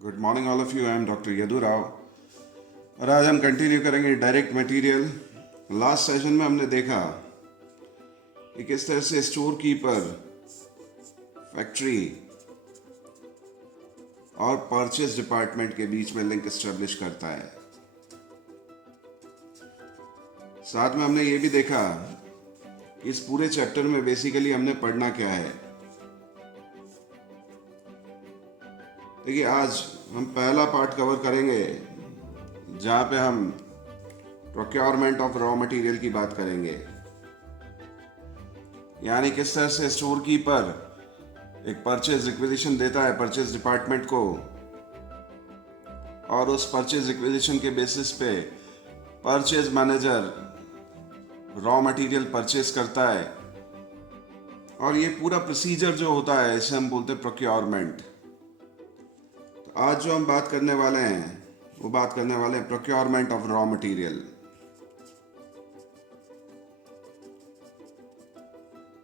Good morning all of you. I am doctor Yadu Rao और आज हम कंटिन्यू करेंगे डायरेक्ट मटेरियल। लास्ट सेशन में हमने देखा कि किस तरह से स्टोर कीपर फैक्ट्री और परचेज डिपार्टमेंट के बीच में लिंक एस्टेब्लिश करता है। साथ में हमने ये भी देखा कि इस पूरे चैप्टर में बेसिकली हमने पढ़ना क्या है। देखिए, आज हम पहला पार्ट कवर करेंगे जहाँ पे हम प्रोक्योरमेंट ऑफ रॉ मटेरियल की बात करेंगे, यानी किस तरह से स्टोर कीपर एक परचेज रिक्विजिशन देता है परचेज डिपार्टमेंट को और उस परचेज रिक्विजिशन के बेसिस पे purchase manager raw material purchase करता है। और ये पूरा प्रोसीजर जो होता है इसे हम बोलते हैं प्रोक्योरमेंट। तो आज जो हम बात करने वाले हैं वो बात करने वाले हैं प्रोक्योरमेंट ऑफ रॉ मटेरियल।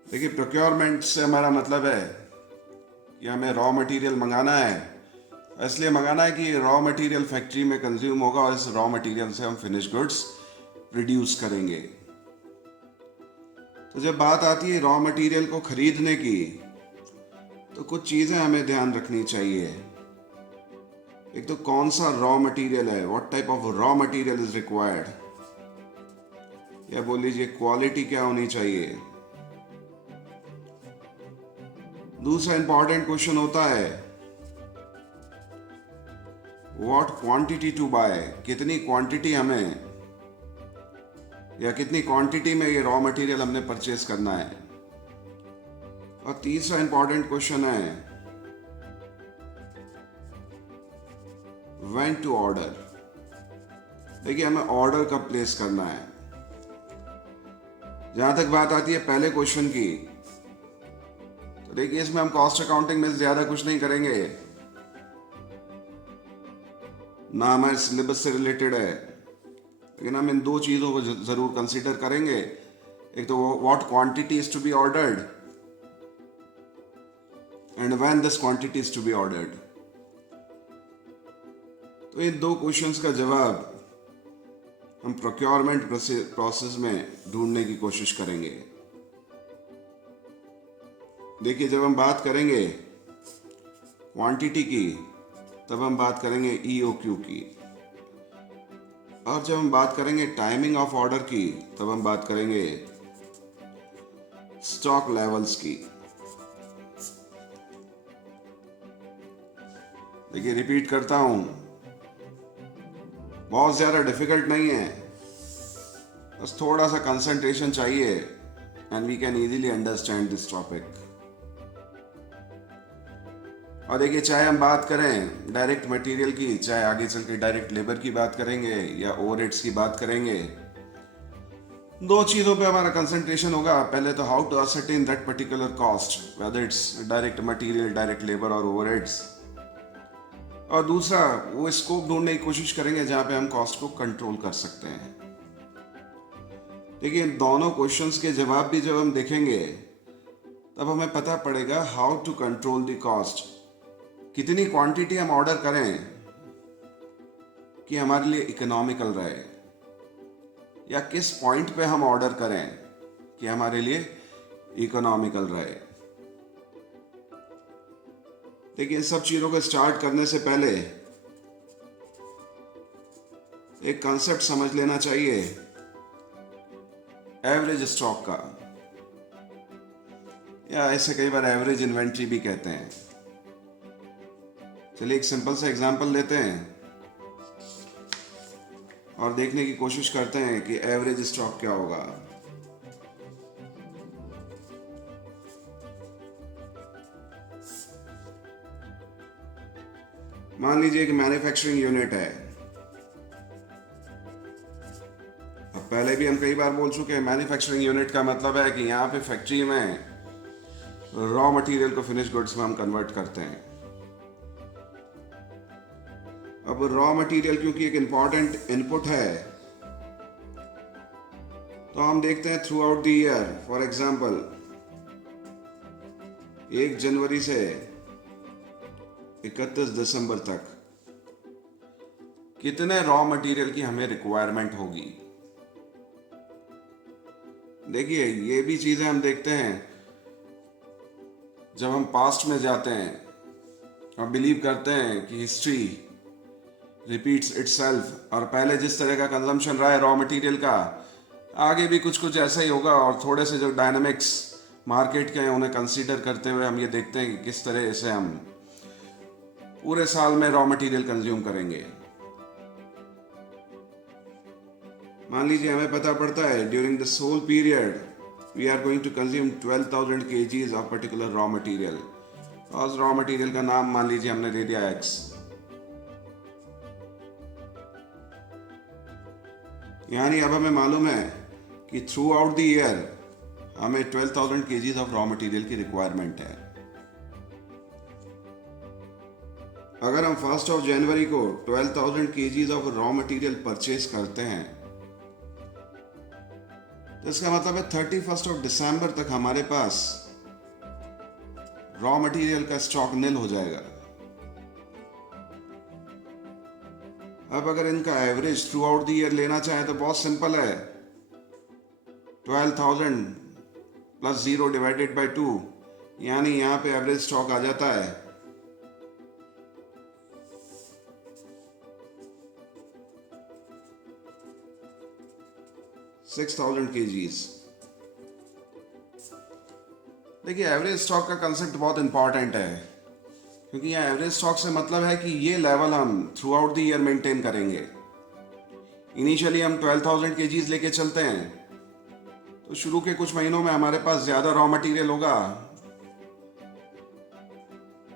देखिए, प्रोक्योरमेंट से हमारा मतलब है कि हमें रॉ मटेरियल मंगाना है, इसलिए मंगाना है कि रॉ मटेरियल फैक्ट्री में कंज्यूम होगा और इस रॉ मटेरियल से हम फिनिश गुड्स प्रोड्यूस करेंगे। तो जब बात आती है रॉ मटेरियल को खरीदने की तो कुछ चीज़ें हमें ध्यान रखनी चाहिए। एक तो कौन सा रॉ मटेरियल है, what type of raw material is required, या बोल लीजिए क्वालिटी क्या होनी चाहिए। दूसरा इंपॉर्टेंट क्वेश्चन होता है व्हाट क्वांटिटी टू बाय, कितनी क्वांटिटी हमें या कितनी क्वांटिटी में ये रॉ मटेरियल हमने परचेज करना है। और तीसरा इंपॉर्टेंट क्वेश्चन है व्हेन टू ऑर्डर। देखिए, हमें ऑर्डर कब प्लेस करना है। जहां तक बात आती है पहले क्वेश्चन की, तो देखिए इसमें हम कॉस्ट अकाउंटिंग में ज्यादा कुछ नहीं करेंगे, ना हमारे सिलेबस से रिलेटेड है, लेकिन हम इन दो चीजों को जरूर कंसीडर करेंगे। एक तो what quantity is to be ordered and when this quantity is to be ordered. तो इन दो क्वेश्चंस का जवाब हम प्रोक्योरमेंट प्रोसेस में ढूंढने की कोशिश करेंगे। देखिए, जब हम बात करेंगे क्वांटिटी की तब हम बात करेंगे EOQ की, और जब हम बात करेंगे टाइमिंग ऑफ ऑर्डर की तब हम बात करेंगे स्टॉक लेवल्स की। देखिए, रिपीट करता हूं, बहुत ज़्यादा डिफिकल्ट नहीं है, बस थोड़ा सा कंसंट्रेशन चाहिए and we can easily understand this topic. और देखिए, चाहे हम बात करें डायरेक्ट मटेरियल की, चाहे आगे चल के डायरेक्ट लेबर की बात करेंगे या ओवरहेड्स की बात करेंगे, दो चीज़ों पे हमारा कंसंट्रेशन होगा। पहले तो how to ascertain that particular cost, whether it's direct material, direct labour और ओवरहेड्स। और दूसरा, वो स्कोप ढूंढने की कोशिश करेंगे जहां पे हम कॉस्ट को कंट्रोल कर सकते हैं। देखिए, इन दोनों क्वेश्चंस के जवाब भी जब हम देखेंगे तब हमें पता पड़ेगा how to control the cost. कितनी क्वांटिटी हम ऑर्डर करें कि हमारे लिए इकोनॉमिकल रहे, या किस पॉइंट पे हम ऑर्डर करें कि हमारे लिए इकोनॉमिकल रहे। देखिए, इन सब चीज़ों को स्टार्ट करने से पहले एक कंसेप्ट समझ लेना चाहिए एवरेज स्टॉक का, या ऐसे कई बार एवरेज इन्वेंट्री भी कहते हैं। चलिए एक सिंपल सा एग्जांपल लेते हैं और देखने की कोशिश करते हैं कि एवरेज स्टॉक क्या होगा। मान लीजिए एक मैन्युफैक्चरिंग यूनिट है। अब पहले भी हम कई बार बोल चुके हैं, मैन्युफैक्चरिंग यूनिट का मतलब है कि यहाँ पे फैक्ट्री में रॉ मटेरियल को फिनिश गुड्स में हम कन्वर्ट करते हैं। अब रॉ मटेरियल क्योंकि एक इंपॉर्टेंट इनपुट है, तो हम देखते हैं through out the year, for example 1 जनवरी से 31 दिसंबर तक कितने रॉ मटेरियल की हमें रिक्वायरमेंट होगी। देखिए, ये भी चीजें हम देखते हैं जब हम पास्ट में जाते हैं और बिलीव करते हैं कि हिस्ट्री रिपीट्स इटसेल्फ, और पहले जिस तरह का कंजम्पशन रहा है रॉ मटेरियल का, आगे भी कुछ कुछ ऐसा ही होगा। और थोड़े से जो डायनामिक्स मार्केट के हैं उन्हें कंसीडर करते हुए हम ये देखते हैं कि किस तरह से हम पूरे साल में रॉ मटेरियल कंज्यूम करेंगे। मान लीजिए हमें पता पड़ता है during this whole period we are going to consume 12,000 kgs of particular raw material, और उस रॉ मटेरियल का नाम मान लीजिए हमने दे दिया एक्स। यानी अब हमें मालूम है कि थ्रू आउट द ईयर हमें 12,000 kgs ऑफ रॉ मटेरियल की रिक्वायरमेंट है। अगर हम 1 जनवरी को 12,000 kgs of raw material purchase करते हैं तो इसका मतलब है 31 दिसंबर तक हमारे पास रॉ मटेरियल का स्टॉक निल हो जाएगा। अब अगर इनका average through out the year लेना चाहे तो बहुत सिंपल है, 12,000 प्लस 0 डिवाइडेड बाई 2, यानी यहां पे एवरेज स्टॉक आ जाता है 6,000 kgs। देखिए, एवरेज स्टॉक का कंसेप्ट बहुत इंपॉर्टेंट है, क्योंकि यहाँ एवरेज स्टॉक से मतलब है कि ये लेवल हम through out the year maintain करेंगे। इनिशियली हम 12,000 kgs लेके चलते हैं तो शुरू के कुछ महीनों में हमारे पास ज़्यादा रॉ मटेरियल होगा,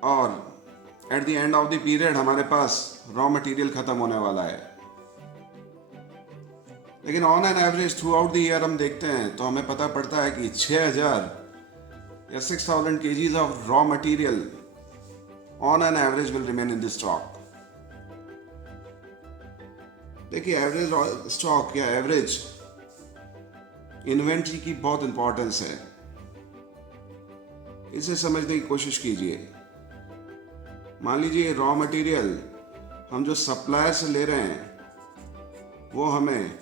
और at the end of the period हमारे पास रॉ मटेरियल खत्म होने वाला है। लेकिन on an average through out the year हम देखते हैं तो हमें पता पड़ता है कि 6,000 या 6,000 kgs of raw material on an average will remain in the stock. देखिए, एवरेज स्टॉक या एवरेज इन्वेंट्री की बहुत इंपॉर्टेंस है, इसे समझने की कोशिश कीजिए। मान लीजिए रॉ मटेरियल हम जो सप्लायर से ले रहे हैं वो हमें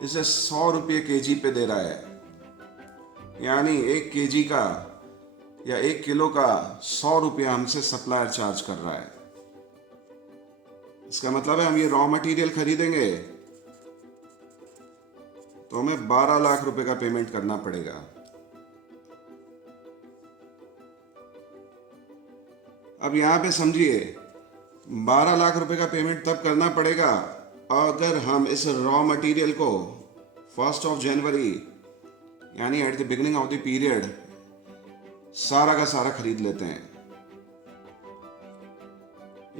इसे 100 रुपये kg पे दे रहा है, यानी 1 kg का या 1 किलो का 100 रुपया हमसे सप्लायर चार्ज कर रहा है। इसका मतलब है हम ये रॉ मटेरियल खरीदेंगे तो हमें 12 लाख रुपए का पेमेंट करना पड़ेगा। अब यहां पे समझिए, 12 लाख रुपए का पेमेंट तब करना पड़ेगा अगर हम इस रॉ मटेरियल को 1 जनवरी यानी at the beginning of the period सारा का सारा खरीद लेते हैं।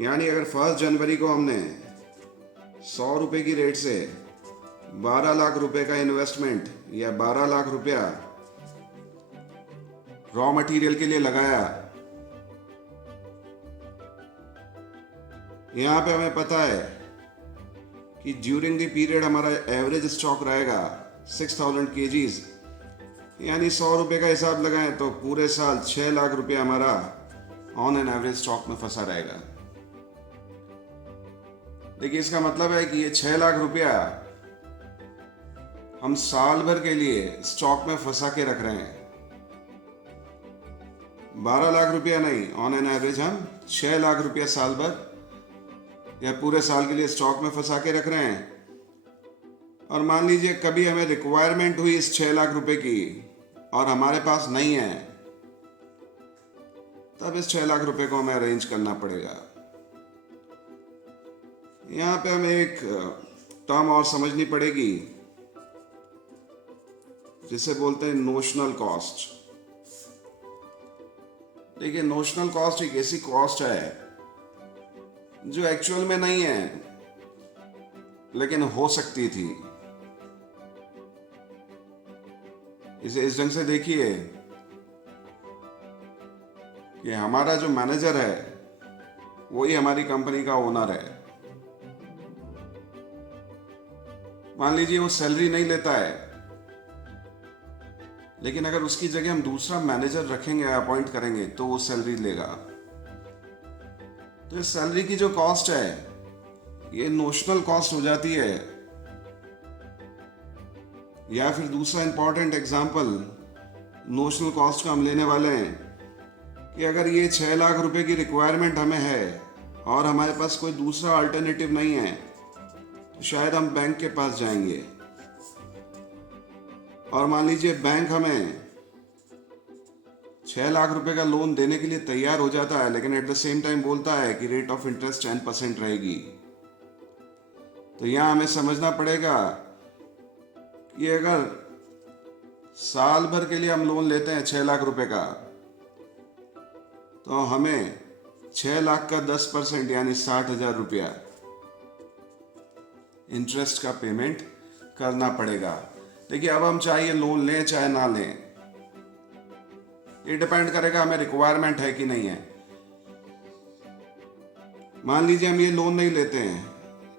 यानी अगर 1 जनवरी को हमने 100 रुपए की रेट से 12 लाख रुपए का इन्वेस्टमेंट या 12 लाख रुपया रॉ मटेरियल के लिए लगाया, यहां पे हमें पता है कि ड्यूरिंग द पीरियड हमारा एवरेज स्टॉक रहेगा 6,000 kgs, यानी 100 रुपए का हिसाब लगाएं तो पूरे साल 6 लाख रुपया हमारा ऑन एन एवरेज स्टॉक में फंसा रहेगा। देखिए, इसका मतलब है कि ये 6 लाख रुपया हम साल भर के लिए स्टॉक में फंसा के रख रहे हैं। 12 लाख रुपया नहीं, ऑन एन एवरेज हम 6 लाख रुपया साल भर या पूरे साल के लिए स्टॉक में फंसा के रख रहे हैं। और मान लीजिए कभी हमें रिक्वायरमेंट हुई इस 6 लाख रुपए की और हमारे पास नहीं है, तब इस 6 लाख रुपए को हमें अरेंज करना पड़ेगा। यहां पे हमें एक टर्म और समझनी पड़ेगी जिसे बोलते हैं नोशनल कॉस्ट। देखिए, नोशनल कॉस्ट एक ऐसी कॉस्ट है जो एक्चुअल में नहीं है लेकिन हो सकती थी। इसे इस ढंग से देखिए कि हमारा जो मैनेजर है वही हमारी कंपनी का ओनर है। मान लीजिए वो सैलरी नहीं लेता है, लेकिन अगर उसकी जगह हम दूसरा मैनेजर रखेंगे, अपॉइंट करेंगे, तो वो सैलरी लेगा। तो इस सैलरी की जो कॉस्ट है ये नोशनल कॉस्ट हो जाती है। या फिर दूसरा इंपॉर्टेंट एग्जांपल नोशनल कॉस्ट का हम लेने वाले हैं कि अगर ये 6 लाख रुपए की रिक्वायरमेंट हमें है और हमारे पास कोई दूसरा अल्टरनेटिव नहीं है, तो शायद हम बैंक के पास जाएंगे और मान लीजिए बैंक हमें 6 लाख रुपए का लोन देने के लिए तैयार हो जाता है, लेकिन एट द सेम टाइम बोलता है कि रेट ऑफ इंटरेस्ट 10% रहेगी। तो यहाँ हमें समझना पड़ेगा कि अगर साल भर के लिए हम लोन लेते हैं 6 लाख रुपए का, तो हमें 6 लाख का 10% यानी 60,000 रुपया इंटरेस्ट का पेमेंट करना पड़ेगा। देखिए, अब हम चाहे लोन लें चाहे ना लें, ये डिपेंड करेगा हमें रिक्वायरमेंट है कि नहीं है। मान लीजिए हम ये लोन नहीं लेते हैं,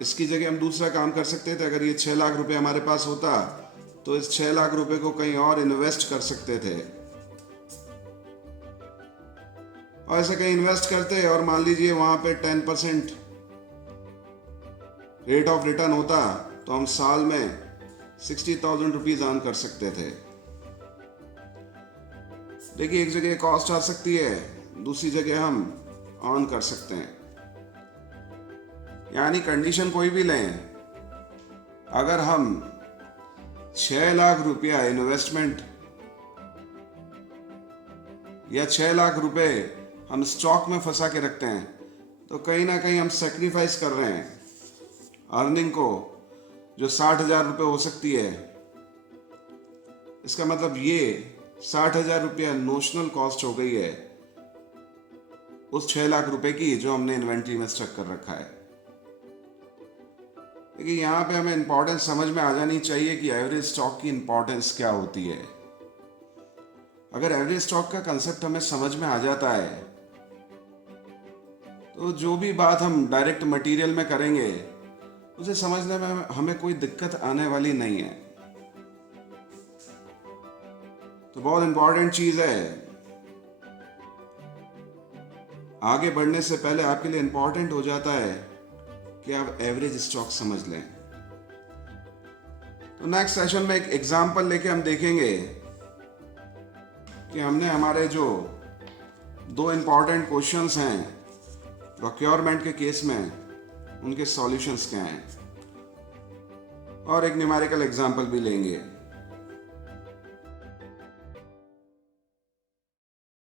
इसकी जगह हम दूसरा काम कर सकते थे। अगर ये 6 लाख रुपए हमारे पास होता तो इस 6 लाख रुपए को कहीं और इन्वेस्ट कर सकते थे, और ऐसे कहीं इन्वेस्ट करते और मान लीजिए वहां पे 10% रेट ऑफ रिटर्न होता, तो हम साल में 60,000 रुपीज अर्न कर सकते थे। देखिए, एक जगह कॉस्ट आ सकती है, दूसरी जगह हम अर्न कर सकते हैं। यानी कंडीशन कोई भी लें, अगर हम 6 लाख रुपया इन्वेस्टमेंट या 6 लाख रुपए हम स्टॉक में फंसा के रखते हैं, तो कहीं ना कहीं हम सेक्रीफाइस कर रहे हैं अर्निंग को, जो 60,000 रुपये हो सकती है। इसका मतलब ये 60,000 रुपया नोशनल कॉस्ट हो गई है उस 6 लाख रुपए की जो हमने इन्वेंट्री में स्टक कर रखा है। देखिए, यहाँ पे हमें इंपॉर्टेंस समझ में आ जानी चाहिए कि एवरेज स्टॉक की इंपॉर्टेंस क्या होती है। अगर एवरेज स्टॉक का कंसेप्ट हमें समझ में आ जाता है, तो जो भी बात हम डायरेक्ट मटेरियल में करेंगे उसे समझने में हमें कोई दिक्कत आने वाली नहीं है। तो बहुत इंपॉर्टेंट चीज है, आगे बढ़ने से पहले आपके लिए इंपॉर्टेंट हो जाता है कि आप एवरेज स्टॉक समझ लें। तो नेक्स्ट सेशन में एक एग्जांपल लेके हम देखेंगे कि हमने हमारे जो 2 इंपॉर्टेंट क्वेश्चंस हैं प्रोक्योरमेंट के केस में, उनके सॉल्यूशंस क्या हैं, और एक न्यूमेरिकल एग्जांपल भी लेंगे।